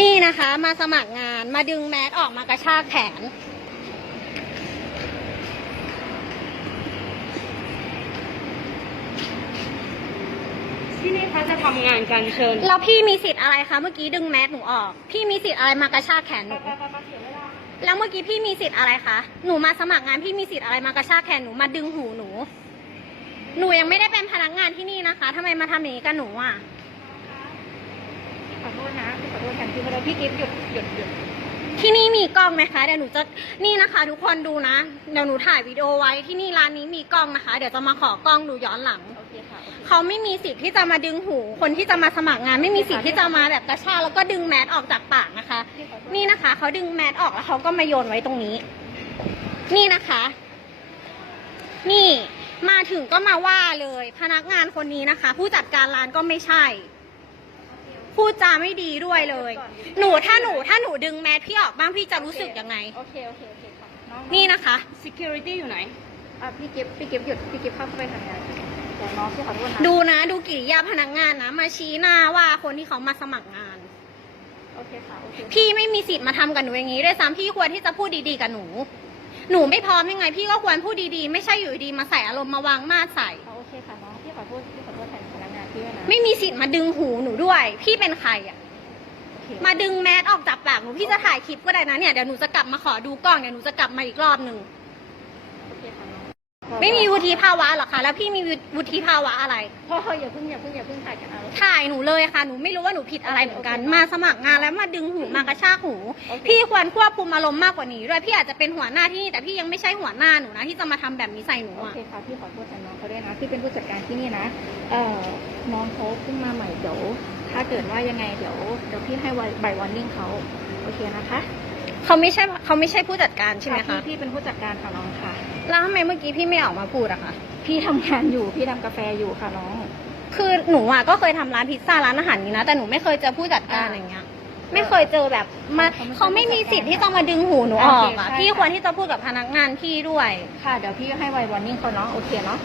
นี่นะคะมาสมัครงานมาดึงแมสออกมากระชากแขน ที่นี่คะจะทำงานกันเชิญแล้วพี่มีสิทธิ์อะไรคะเมื่อกี้ดึงแมสหนูออก พี่มีสิทธิ์อะไรมากระชากแขนหนูแล้วเมื่อกี้พี่มีสิทธิ์อะไรคะ หนูมาสมัครงานพี่มีสิทธิ์อะไรมากระชากแขนหนูมาดึงหูหนู หนูยังไม่ได้เป็นพนักงานที่นี่นะคะทำไมมาทำอย่างนี้กับหนูอะ ขอโทษนะ ขอโทษแทนพี่มาเลยพี่กิฟต์หยุดหยุดหยุดที่นี่มีกล้องไหมคะเดี๋ยวหนูจะนี่นะคะ ทุกคนดูนะเดี๋ยวหนูถ่ายวิดีโอไว้ที่นี่ร้านนี้มีกล้องนะคะ เดี๋ยวจะมาขอกล้องดูย้อนหลัง โอเคค่ะโอเคเขาไม่มีสิทธิ์ที่จะมาดึงหู คนที่จะมาสมัครงาน ไม่มีสิทธิ์ที่จะมาแบบกระชากแล้วก็ดึงแมสออกจากปากนะคะ พี่ขอโทษนี่นะคะเขาดึงแมสออกแล้วเขาก็มาโยนไว้ตรงนี้ นี่นะคะ นี่มาถึงก็มาว่าเลย พนักงานคนนี้นะคะ ผู้จัดการร้านก็ไม่ใช่ พูดจาไม่ดีด้วยเลย หนูถ้าหนูถ้าหนูดึงแมสพี่ออกบ้างพี่จะรู้สึกยังไง โอเค โอเค โอเคค่ะน้องนี่นะคะ security อยู่ไหน อะพี่กิฟต์พี่กิฟต์หยุดพี่กิฟต์เข้าไปทำงานเดี๋ยวน้องพี่ขอโทษนะดูนะ ดูกิริยาพนักงานนะ มาชี้หน้าว่าคนที่เขามาสมัครงาน โอเคค่ะ โอเคพี่ไม่มีสิทธิ์มาทำกับหนูอย่างนี้ด้วยซ้ำพี่ควรที่จะพูดดีๆกับหนู หนูไม่พร้อมยังไง พี่ก็ควรพูดดีๆ ไม่ใช่อยู่ดีๆมาใส่อารมณ์มาวางมาดใส่โอเคค่ะน้องพี่ขอโทษพี่ขอโทษแทน ไม่มีสิทธิ์มาดึงหูหนูด้วย พี่เป็นใครอะโอเคมาดึงแมสออกจากปากหนูพี่จะถ่ายคลิปก็ได้นะเนี่ยเดี๋ยวหนูจะกลับมาขอดูกล้องเดี๋ยวหนูจะกลับมาอีกรอบหนึ่ง โอเคค่ะน้อง ไม่มีวุฒิภาวะหรอคะแล้วพี่มีวุฒิภาวะอะไร พ่ออย่าเพิ่งอย่าเพิ่งอย่าเพิ่งถ่ายกันเอา ถ่ายหนูเลยค่ะ หนูไม่รู้ว่าหนูผิดอะไรเหมือนกันโอเคมาสมัครงานแล้วมาดึงหูมากระชากหูโอเคพี่ควรควบคุมอารมณ์มากกว่านี้ด้วย พี่อาจจะเป็นหัวหน้าที่นี่แต่พี่ยังไม่ใช่หัวหน้าหนูนะที่จะมาทำแบบนี้ใส่หนูโออะเคค่ะพี่ขอโทษแทนน้องเขาด้วยนะพี่เป็นผู้จัดการที่นี่นะ เอ่อน้องเขาเพิ่งมาใหม่เดี๋ยวถ้าเกิดว่ายังไงเดี๋ยวเดี๋ยวพี่ให้ใบวอร์นิ่งเขาโอเคนะคะ เขาไม่ใช่เขาไม่ใช่ผู้จัดการใช่ไหมคะพี่พี่เป็นผู้จัดการค่ะน้องค่ะ แล้วทำไมเมื่อกี้พี่ไม่ออกมาพูดอะคะพี่ทำงานอยู่พี่ทำกาแฟอยู่ค่ะน้อง คือหนูอะก็เคยทำร้านพิซซ่าร้านอาหารนี้นะแต่หนูไม่เคยเจอผู้จัดการอ่าอย่างเงี้ย ไม่เคยเจอแบบมาเขาไม่ใช่เขาไม่มีสิทธิ์ที่จะมาดึงหูหนูออกโอเคอะใช่ พี่ค่ะควรที่จะพูดกับพนักงานพี่ด้วย ค่ะเดี๋ยวพี่ให้ใบวอร์นิ่งเขาเนาะโอเคเนาะ